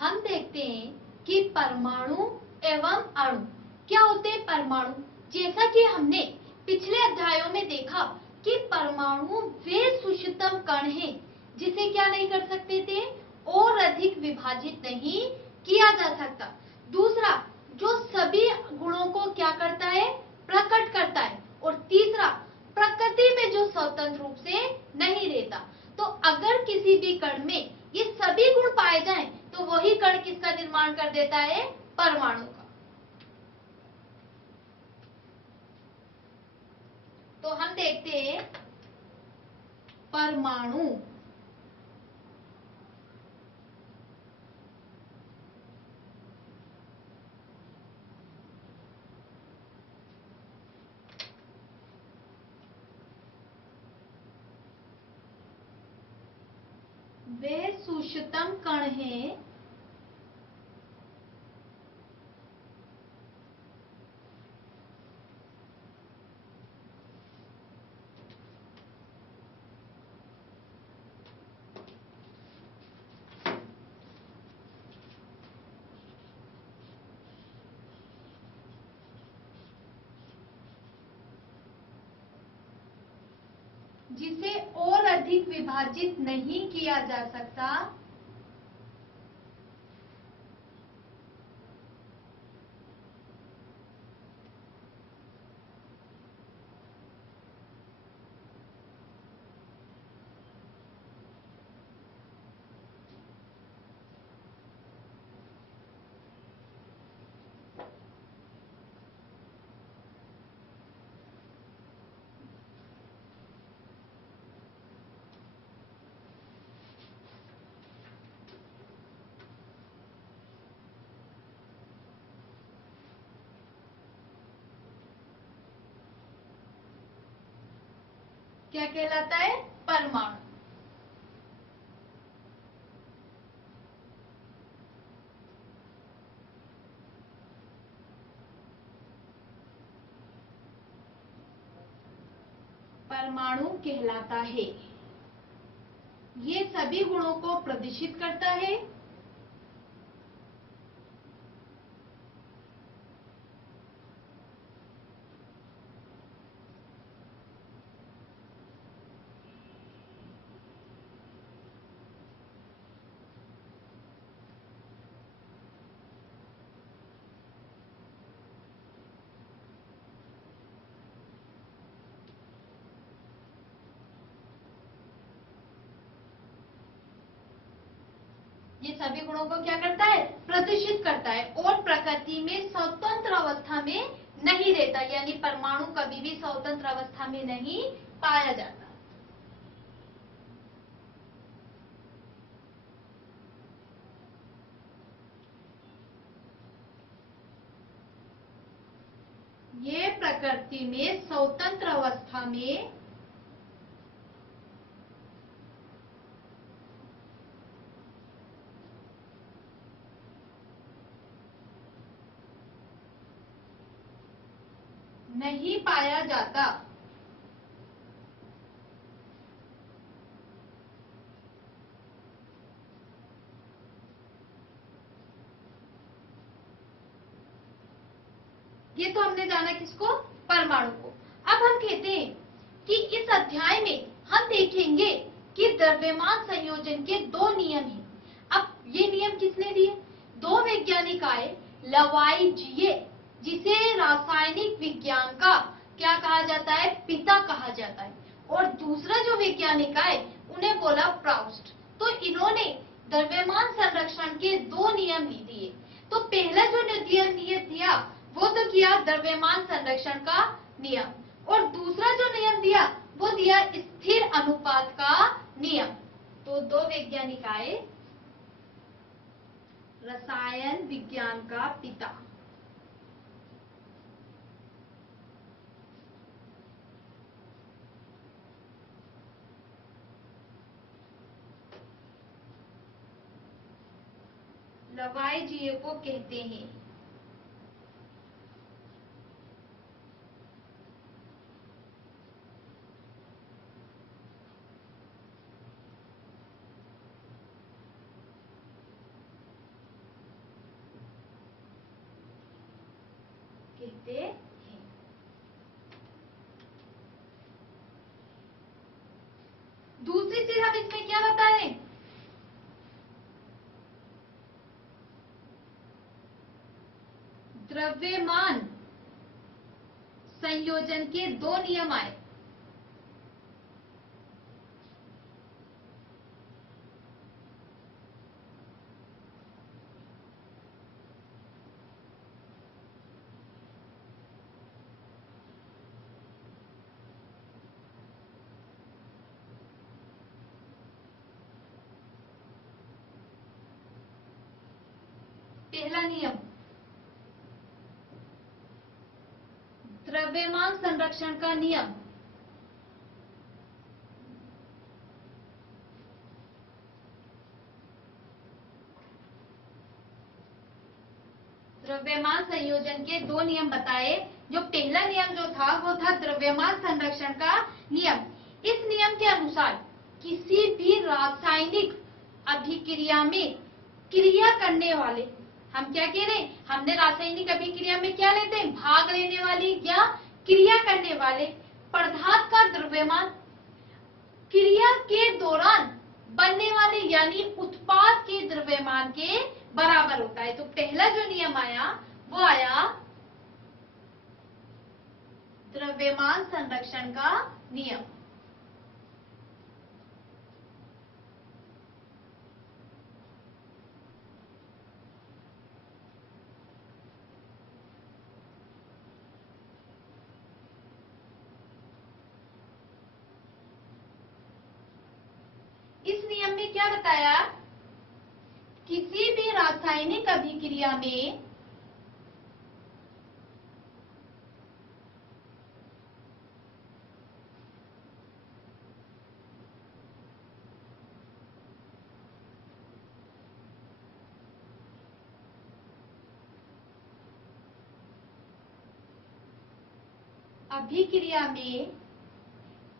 हम देखते हैं कि परमाणु एवं अणु क्या होते हैं। परमाणु, जैसा कि हमने पिछले अध्यायों में देखा कि परमाणु वे सूक्ष्मतम कण हैं जिसे क्या नहीं कर सकते थे, और अधिक विभाजित नहीं किया जा सकता। दूसरा, जो सभी गुणों को क्या करता है, प्रकट करता है। और तीसरा, प्रकृति में जो स्वतंत्र रूप से नहीं रहता। तो अगर किसी भी कण में ये सभी गुण पाए जाएं तो वही कण किसका निर्माण कर देता है, परमाणु का। तो हम देखते हैं परमाणु। वे सूक्ष्मतम कण हैं जिसे और अधिक विभाजित नहीं किया जा सकता। क्या कहलाता है, परमाणु। परमाणु कहलाता है, ये सभी गुणों को प्रदर्शित करता है। ये सभी गुणों को क्या करता है, प्रदर्शित करता है, और प्रकृति में स्वतंत्र अवस्था में नहीं रहता, यानी परमाणु कभी भी स्वतंत्र अवस्था में नहीं पाया जाता। ये प्रकृति में स्वतंत्र अवस्था में नहीं पाया जाता। ये तो हमने जाना किसको, परमाणु को। अब हम कहते हैं कि इस अध्याय में हम देखेंगे कि द्रव्यमान संयोजन के दो नियम हैं। अब ये नियम किसने दिए, दो वैज्ञानिक आए, लवाइजिये, जिसे रासायनिक विज्ञान का क्या कहा जाता है, पिता कहा जाता है, और दूसरा जो वैज्ञानिक आए उन्हें बोला प्राउस्ट। तो इन्होंने द्रव्यमान संरक्षण के दो नियम ही दिए। तो पहला जो नियम दिया वो तो किया द्रव्यमान संरक्षण का नियम, और दूसरा जो नियम दिया वो दिया स्थिर अनुपात का नियम। तो दो वैज्ञानिक आए, रसायन विज्ञान का पिता, लवाइजिये को कहते हैं। कहते हैं। दूसरी चीज हम इसमें क्या बताएं, द्रव्यमान संयोजन के दो नियम आए। पहला नियम, द्रव्यमान संरक्षण का नियम। द्रव्यमान संयोजन के दो नियम बताए। जो पहला नियम जो था वो था द्रव्यमान संरक्षण का नियम। इस नियम के अनुसार किसी भी रासायनिक अभिक्रिया में क्रिया करने वाले, हम क्या कह रहे हैं, हमने रासायनिक अभिक्रिया में क्या लेते हैं, भाग लेने वाली या क्रिया करने वाले पदार्थ का द्रव्यमान क्रिया के दौरान बनने वाले यानी उत्पाद के द्रव्यमान के बराबर होता है। तो पहला जो नियम आया वो आया द्रव्यमान संरक्षण का नियम। इस नियम में क्या बताया, किसी भी रासायनिक अभिक्रिया में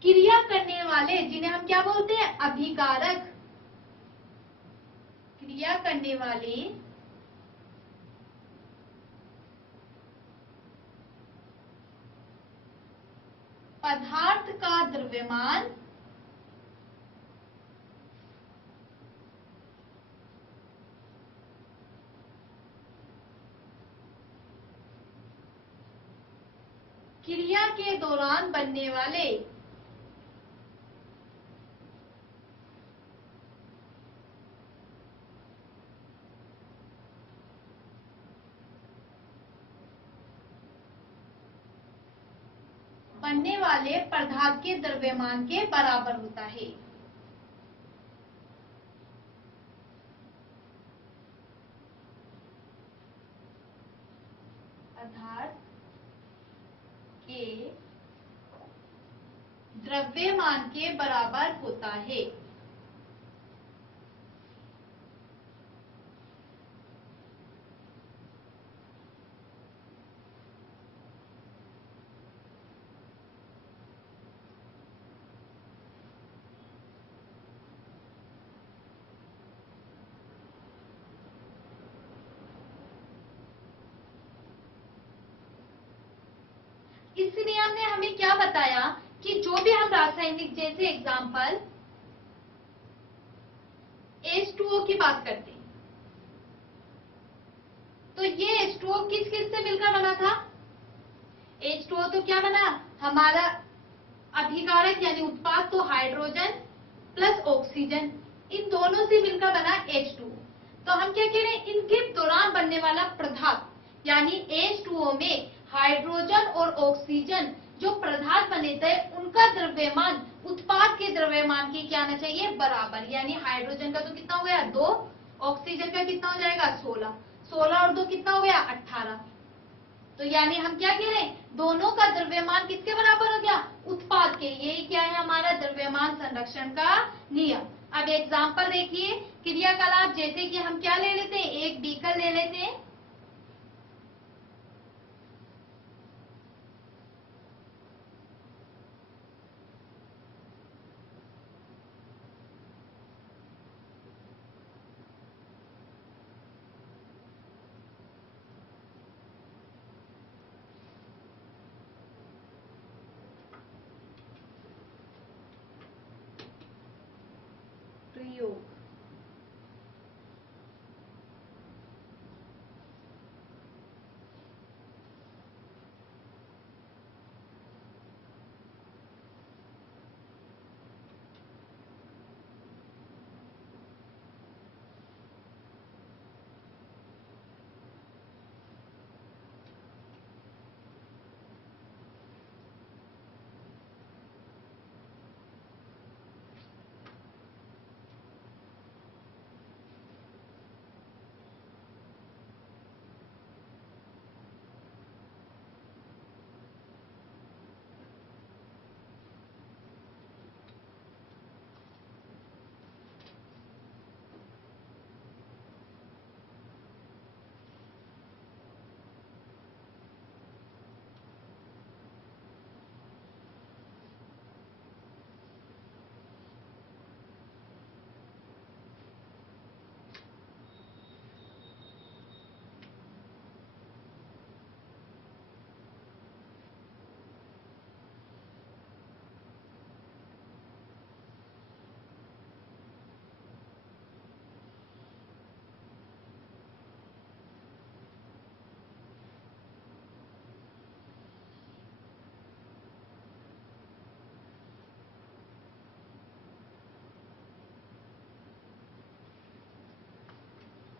क्रिया करने वाले, जिन्हें हम क्या बोलते हैं, अभिकारक, क्रिया करने वाले पदार्थ का द्रव्यमान क्रिया के दौरान बनने वाले पदार्थ के द्रव्यमान के बराबर होता है। पदार्थ के द्रव्यमान के बराबर होता है। इस नियम ने हमें क्या बताया कि जो भी हम रासायनिक, जैसे एग्जांपल H2O की बात करते हैं, तो ये H2O किस किस से मिलकर बना था, H2O तो क्या बना, हमारा अभिकारक यानी उत्पाद तो हाइड्रोजन प्लस ऑक्सीजन, इन दोनों से मिलकर बना H2O। तो हम क्या कह रहे हैं, इनके दौरान बनने वाला पदार्थ यानी H2O में हाइड्रोजन और ऑक्सीजन जो पदार्थ बने थे उनका द्रव्यमान उत्पाद के द्रव्यमान के क्या आना चाहिए, बराबर। यानी हाइड्रोजन का तो कितना हो गया 2, ऑक्सीजन का कितना हो जाएगा 16, 16 और 2 कितना हो गया 18। तो यानी हम क्या कह रहे हैं, दोनों का द्रव्यमान किसके बराबर हो गया, उत्पाद के। यही क्या है हमारा द्रव्यमान संरक्षण का नियम। अब एग्जांपल देखिए, क्रियाकलाप जैसे कि हम क्या ले लेते हैं, एक बीकर ले लेते हैं, उपयोग।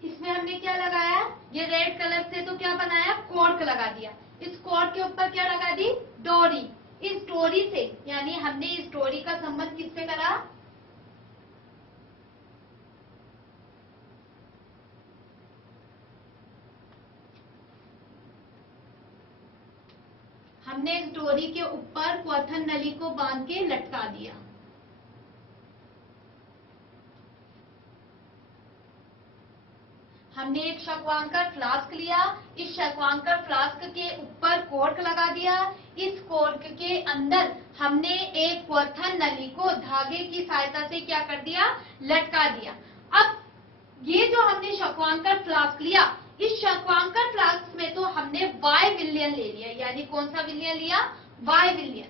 इसमें हमने क्या लगाया, ये रेड कलर से तो क्या बनाया, कॉर्क लगा दिया। इस कॉर्क के ऊपर क्या लगा दी, डोरी। इस डोरी से यानी हमने इस डोरी का संबंध किससे करा, हमने इस डोरी के ऊपर क्वथन नली को बांध के लटका दिया। हमने एक शंक्वाकार फ्लास्क लिया, इस शंक्वाकार फ्लास्क के ऊपर कॉर्क लगा दिया। इस कॉर्क के अंदर हमने एक क्वथन नली को धागे की सहायता से क्या कर दिया, लटका दिया। अब ये जो हमने शंक्वाकार फ्लास्क लिया, इस शंक्वाकार फ्लास्क में तो हमने वाई विलयन ले लिया, यानी कौन सा विलयन लिया, वाई विलयन।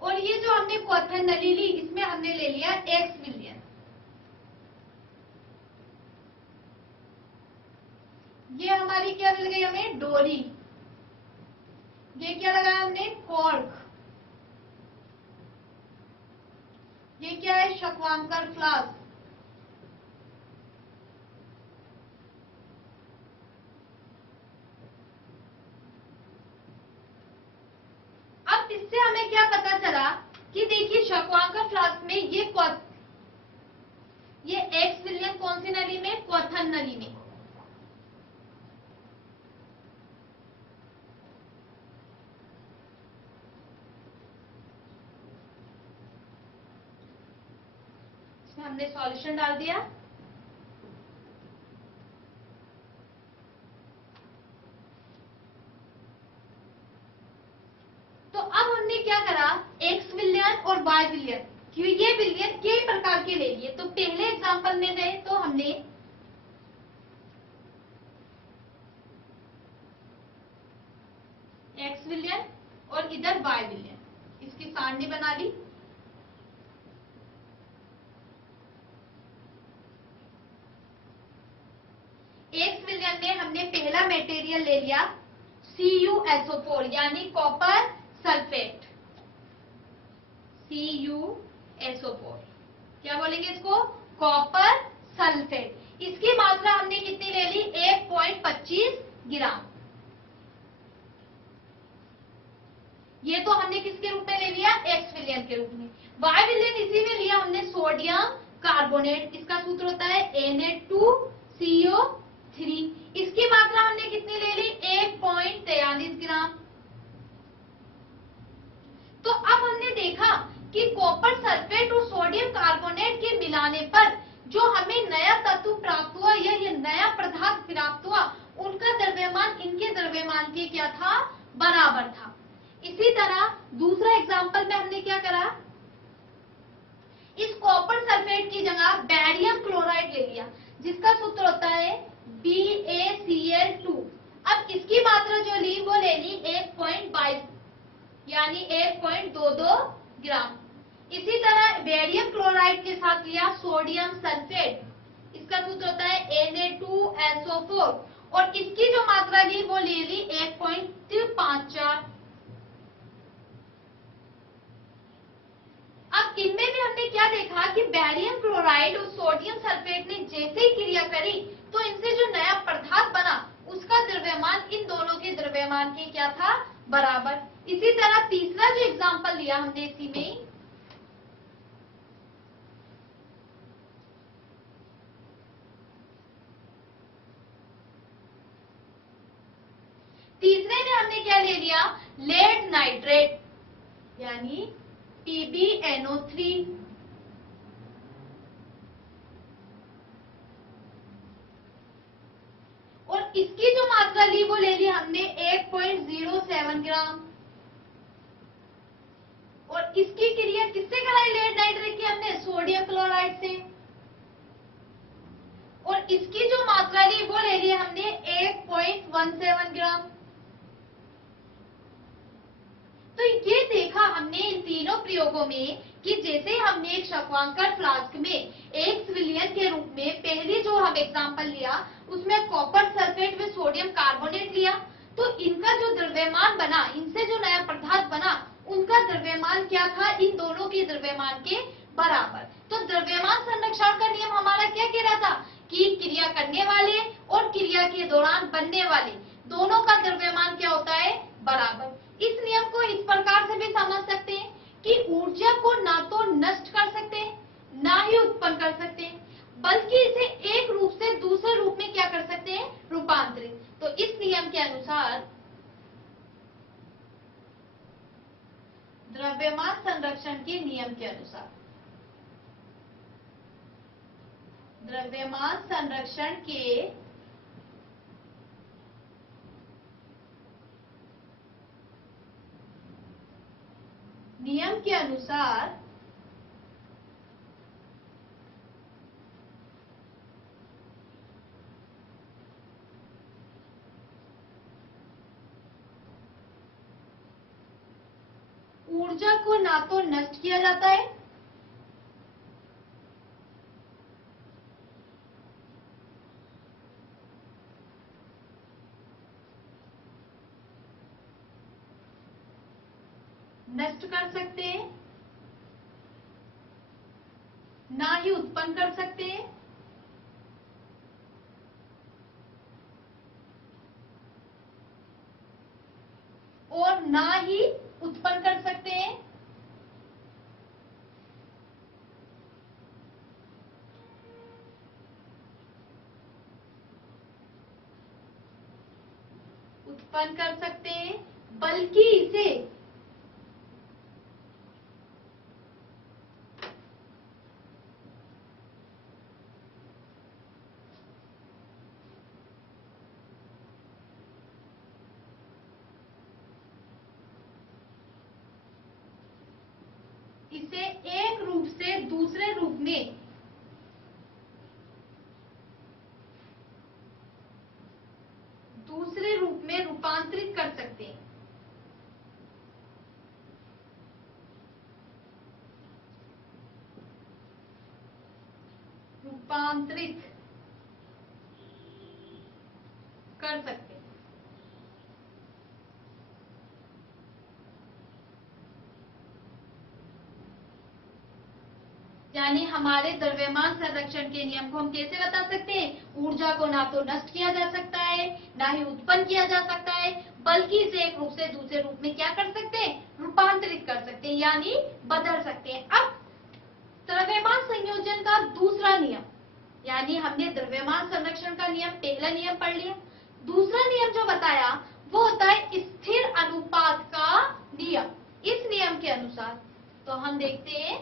और ये जो हमने क्वथन नली ली, इसमें हमने ले लिया एक्स विलयन। ये हमारी क्या मिल गई हमें, डोरी। ये क्या लगाया हमने, कॉर्क। ये क्या है, शंक्वाकार फ्लास्क। अब इससे हमें क्या पता चला कि देखिए शंक्वाकार फ्लास्क में ये एक्स विलयन कौन सी नली में, क्वथन नली में। इसमें हमने सॉल्यूशन डाल दिया। तो अब हमने क्या करा, एक्स विलयन और वाई विलयन, ये विलयन कई प्रकार के ले लिए। तो पहले एग्जांपल में गए तो हमने एक्स विलयन और इधर वाई विलयन, इसकी सारणी बना ली। एक्स विलयन में हमने पहला मटेरियल ले लिया CuSO4 यानी कॉपर सल्फेट। CuSO4 क्या बोलेंगे इसको, कॉपर सल्फेट। इसकी मात्रा हमने कितनी ले ली, 1.25 ग्राम। ये तो हमने किसके रूप में ले लिया, एक्स विलयन के रूप में। वाई विलयन इसी में लिया हमने सोडियम कार्बोनेट, इसका सूत्र होता है Na2CO3। इसकी मात्रा हमने कितनी ले ली, 1.43 ग्राम। तो अब हमने देखा कि कॉपर सल्फेट और सोडियम कार्बोनेट के मिलाने पर जो हमें नया तत्व प्राप्त हुआ या ये नया पदार्थ प्राप्त हुआ, उनका द्रव्यमान इनके द्रव्यमान के क्या था, बराबर था। इसी तरह दूसरा एग्जांपल में हमने क्या करा, इस कॉपर सल्फेट की जगह बेरियम क्लोराइड ले लिया, जिसका सूत्र होता है BaCl2। अब इसकी मात्रा जो ली वो ले ली 1.22 यानी 1.22 ग्राम। इसी तरह बेरियम क्लोराइड के साथ लिया सोडियम सल्फेट, इसका सूत्र होता है Na2SO4 और इसकी जो मात्रा ली वो ले ली 1.54। अब इनमें भी हमने क्या देखा कि बेरियम क्लोराइड और सोडियम सल्फेट ने जैसे ही क्रिया करी तो इनसे जो नया पदार्थ बना उसका द्रव्यमान इन दोनों के द्रव्यमान के क्या था, बराबर। इसी तरह तीसरा जो एग्जांपल लिया हमने इसी में, तीसरे में हमने क्या ले लिया, लेड नाइट्रेट यानी PbNO3। और इसकी जो मात्रा ली वो ले ली हमने 1.07 ग्राम। और इसकी क्रिया किससे कराई लेड नाइट्रेट की, हमने सोडियम क्लोराइड से। और इसकी जो मात्रा ली वो ले ली हमने 1.17 ग्राम। तो ये देखा हमने इन तीनों प्रयोगों में कि जैसे हमने एक शंक्वाकार फ्लास्क में एक विलयन के रूप में पहले जो हम एग्जांपल लिया उसमें कॉपर सल्फेट में सोडियम कार्बोनेट लिया, तो इनका जो द्रव्यमान बना, इनसे जो नया पदार्थ बना उनका द्रव्यमान क्या था, इन दोनों के द्रव्यमान के बराबर। तो द्रव्यमान संरक्षण का नियम हमारा क्या कह रहा था कि क्रिया करने वाले और क्रिया के दौरान बनने वाले दोनों का द्रव्यमान क्या होता है, बराबर। इस नियम को इस प्रकार से भी समझ सकते हैं कि ऊर्जा को ना तो नष्ट कर सकते हैं ना ही उत्पन्न कर सकते हैं, बल्कि इसे एक रूप से दूसरे रूप में क्या कर सकते हैं, रूपांतरित। तो इस नियम के अनुसार द्रव्यमान संरक्षण के नियम के अनुसार द्रव्यमान संरक्षण के नियम के अनुसार ऊर्जा को ना तो नष्ट किया जाता है नष्ट कर सकते हैं ना ही उत्पन्न कर सकते हैं, और ना ही उत्पन्न कर सकते हैं। उत्पन्न कर सकते हैं, बल्कि इसे एक रूप से दूसरे रूप में रूपांतरित कर सकते हैं। रूपांतरित कर सकते हैं। यानी हमारे द्रव्यमान संरक्षण के नियम को हम कैसे बता सकते हैं, ऊर्जा को ना तो नष्ट किया जा सकता है ना ही उत्पन्न किया जा सकता है, बल्कि इसे एक रूप से दूसरे रूप में क्या कर सकते हैं, रूपांतरित कर सकते हैं यानी बदल सकते हैं। अब द्रव्यमान संयोजन का दूसरा नियम, यानी हमने द्रव्यमान संरक्षण का नियम पहला नियम पढ़ लिया, दूसरा नियम जो बताया वो होता है स्थिर अनुपात का नियम। इस नियम के अनुसार तो हम देखते हैं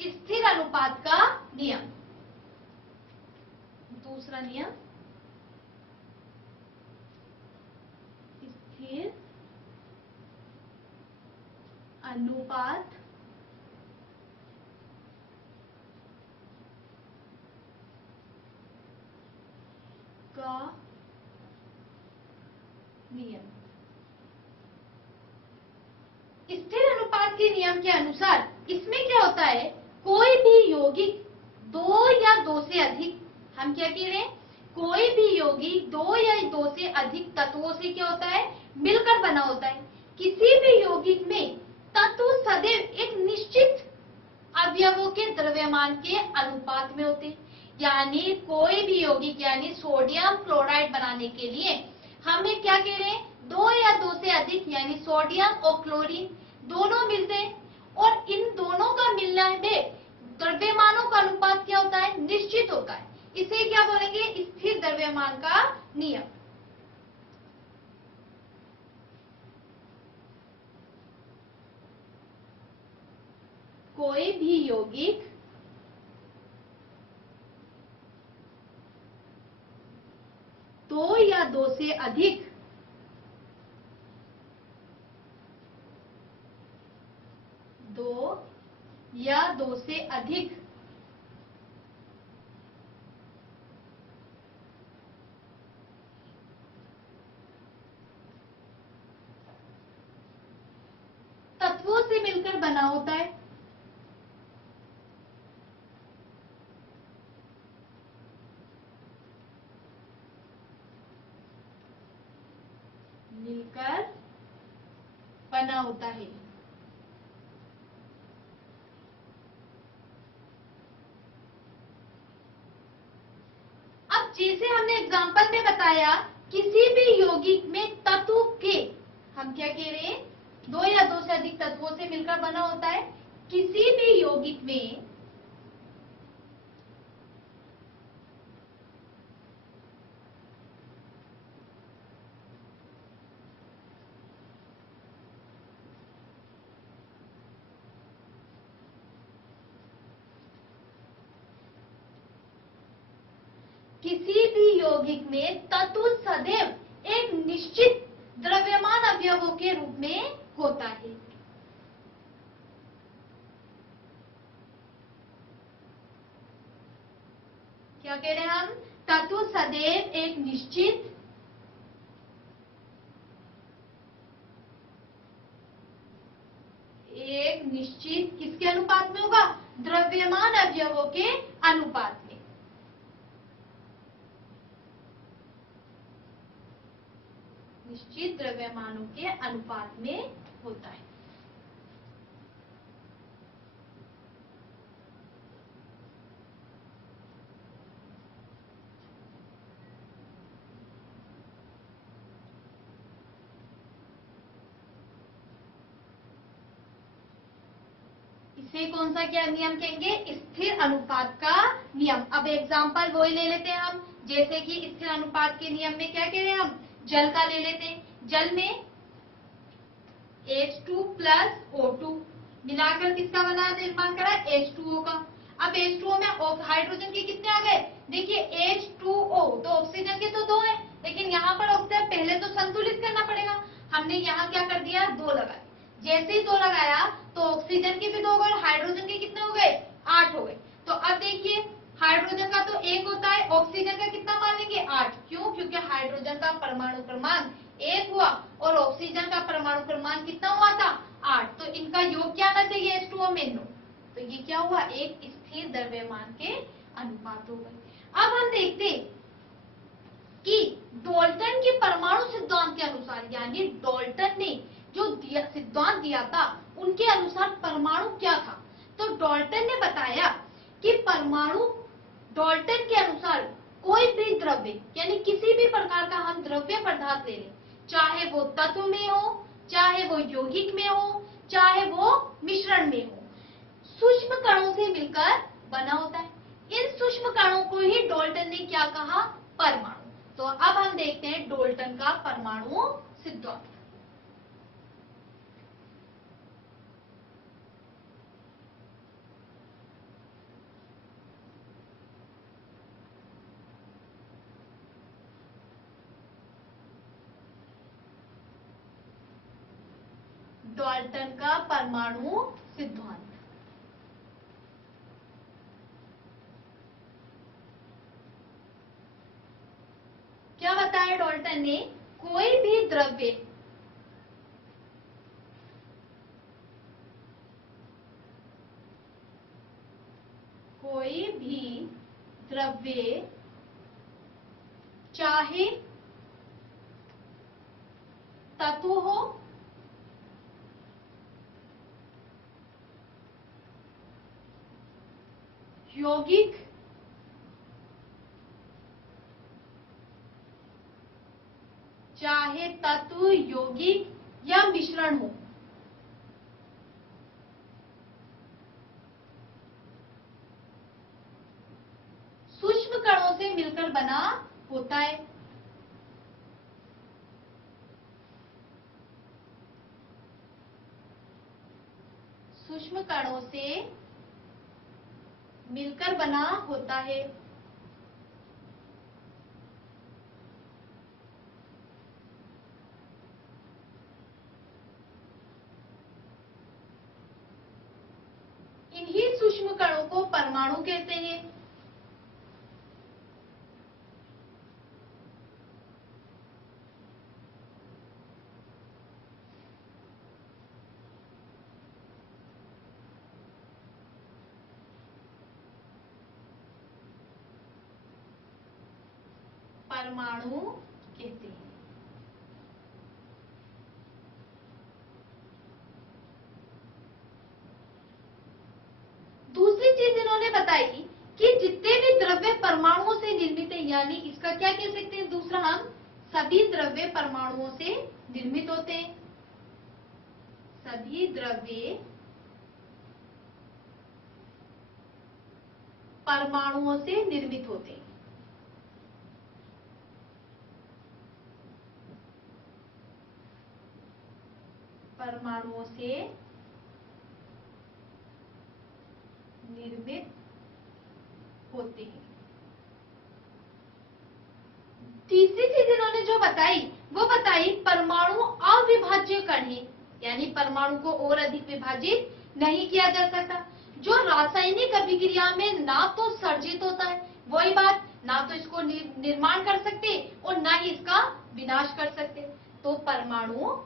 स्थिर अनुपात का नियम। दूसरा नियम अनुपात का नियम। स्थिर अनुपात के नियम के अनुसार इसमें क्या होता है, कोई भी यौगिक दो या दो से अधिक, हम क्या कह रहे हैं, कोई भी यौगिक दो या दो से अधिक तत्वों से क्या होता है, मिलकर बना होता है। किसी भी यौगिक में तत्व सदैव एक निश्चित अवयवों के द्रव्यमान के अनुपात में होते हैं। यानी कोई भी यौगिक यानी सोडियम क्लोराइड बनाने के लिए हमें क्या कह रहे हैं, दो या दो से अधिक यानी सोडियम और क्लोरीन दोनों मिलते हैं, और इन दोनों का मिलना में द्रव्यमानों का अनुपात क्या होता है, निश्चित होता है। इसे क्या बोलेंगे, स्थिर द्रव्यमान का नियम। कोई भी यौगिक दो या दो से अधिक तत्वों से मिलकर बना होता है। मिलकर बना होता है। अब जैसे हमने एग्जांपल में बताया, किसी भी यौगिक में तत्व के, हम क्या कह रहे हैं, दो या दो से अधिक तत्वों से मिलकर बना होता है। किसी भी यौगिक में तत्व सदैव एक निश्चित द्रव्यमान अवयवों के रूप में होता है। क्या कह रहे हैं हम, तत्व सदैव एक निश्चित किसके अनुपात में होगा, द्रव्यमान अवयवों के अनुपात में। निश्चित द्रव्यमानों के अनुपात में होता है। इसे कौन सा क्या नियम कहेंगे, स्थिर अनुपात का नियम। अब एग्जांपल वही ले लेते हैं हम, जैसे कि स्थिर अनुपात के नियम में क्या कह रहे हैं हम, जल का ले लेते हैं। जल में H2 प्लस O2 मिलाकर किसका बना निर्माण करा, H2O का। अब H2O में हाइड्रोजन के कितने आ गए, देखिए H2O तो ऑक्सीजन के तो दो है, लेकिन यहाँ पर ऑक्सीजन पहले तो संतुलित करना पड़ेगा। हमने यहाँ क्या कर दिया, दो लगा। जैसे ही दो लगाया तो ऑक्सीजन के भी दो गए, हाइड्रोजन के कितने हो गए, 8 हो गए। तो अब देखिए हाइड्रोजन का तो एक होता है, ऑक्सीजन का कितना मान लेंगे, 8। क्यों, क्योंकि हाइड्रोजन का परमाणु क्रमांक 1 हुआ और ऑक्सीजन का परमाणु क्रमांक कितना हुआ था, 8। तो इनका योग क्या आना चाहिए, H2O में 9। तो ये क्या हुआ, एक स्थिर द्रव्यमान के अनुपात हो गए। अब हम देखते हैं कि डाल्टन के परमाणु सिद्धांत के अनुसार, यानी डाल्टन ने जो सिद्धांत दिया था उनके अनुसार परमाणु क्या था। तो डाल्टन ने बताया कि परमाणु, डाल्टन के अनुसार कोई भी द्रव्य यानी किसी भी प्रकार का हम द्रव्य पदार्थ ले लें, चाहे वो तत्व में हो, चाहे वो यौगिक में हो, चाहे वो मिश्रण में हो, सूक्ष्म कणों से मिलकर बना होता है। इन सूक्ष्म कणों को ही डाल्टन ने क्या कहा, परमाणु। तो अब हम देखते हैं डाल्टन का परमाणु सिद्धांत। डाल्टन का परमाणु सिद्धांत। क्या बताया डाल्टन ने? कोई भी द्रव्य चाहे तत्व हो यौगिक चाहे तत्व यौगिक या मिश्रण हो, सूक्ष्म कणों से मिलकर बना होता है। सूक्ष्म कणों से मिलकर बना होता है। इन्हीं सूक्ष्म कणों को परमाणु कहते हैं। परमाणु कहते हैं। दूसरी चीज इन्होंने बताई कि जितने भी द्रव्य परमाणुओं से निर्मित है, यानी इसका क्या कह सकते हैं दूसरा, हम सभी द्रव्य परमाणुओं से निर्मित होते हैं। सभी द्रव्य परमाणुओं से निर्मित होते हैं। परमाणुओं से निर्मित होते हैं। तीसरी चीज इन्होंने जो बताई वो बताई परमाणु अविभाज्य कण है, यानी परमाणु को और अधिक विभाजित नहीं किया जा सकता, जो रासायनिक अभिक्रिया में ना तो सर्जित होता है, वही बात, ना तो इसको निर्माण कर सकते और ना ही इसका विनाश कर सकते। तो परमाणु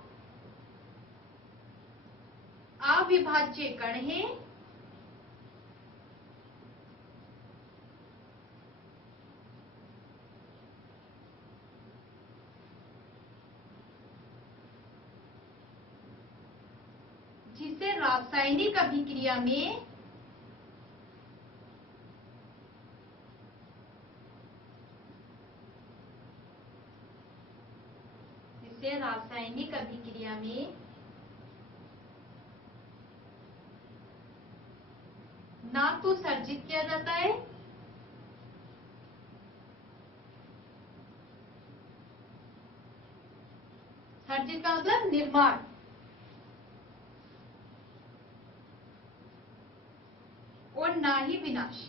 अविभाज्य कण है, जिसे रासायनिक अभिक्रिया में ना तो सर्जित किया जाता है सर्जित का मतलब निर्माण, और ना ही विनाश।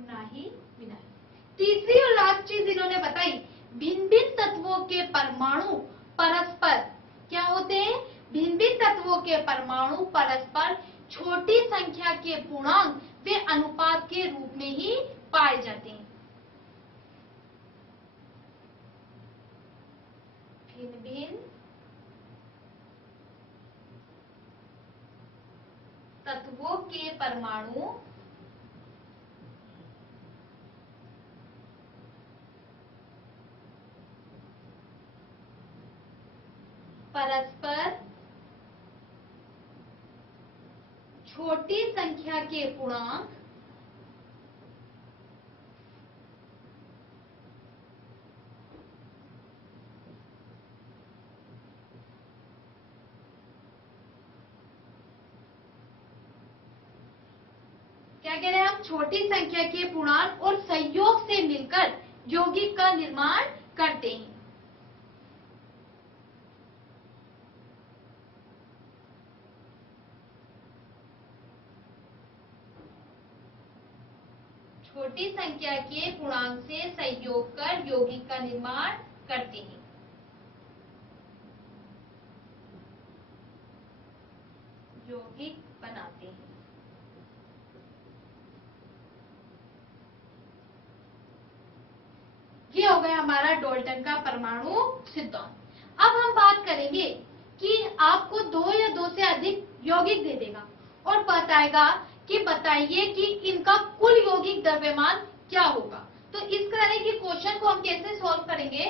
ना ही विनाश। तीसरी और लास्ट चीज इन्होंने बताई, भिन्न भिन्न तत्वों के परमाणु परस्पर क्या होते हैं? भिन्न भिन्न तत्वों के परमाणु परस्पर छोटी संख्या के पूर्णांक वे अनुपात के रूप में ही पाए जाते हैं। भिन्न भिन्न तत्वों के परमाणु परस्पर छोटी संख्या के पूर्णांक क्या कह रहे हैं हम? छोटी संख्या के पूर्णांक और संयोग से मिलकर यौगिक का निर्माण करते हैं। छोटी संख्या के पूर्णांक से संयोग कर यौगिक का निर्माण करते हैं। यौगिक बनाते हैं। ये हो गया हमारा डाल्टन का परमाणु सिद्धांत। अब हम बात करेंगे कि आपको दो या दो से अधिक यौगिक दे देगा और बताएगा कि बताइए कि इनका कुल यौगिक द्रव्यमान क्या होगा। तो इस तरह के क्वेश्चन को हम कैसे सॉल्व करेंगे,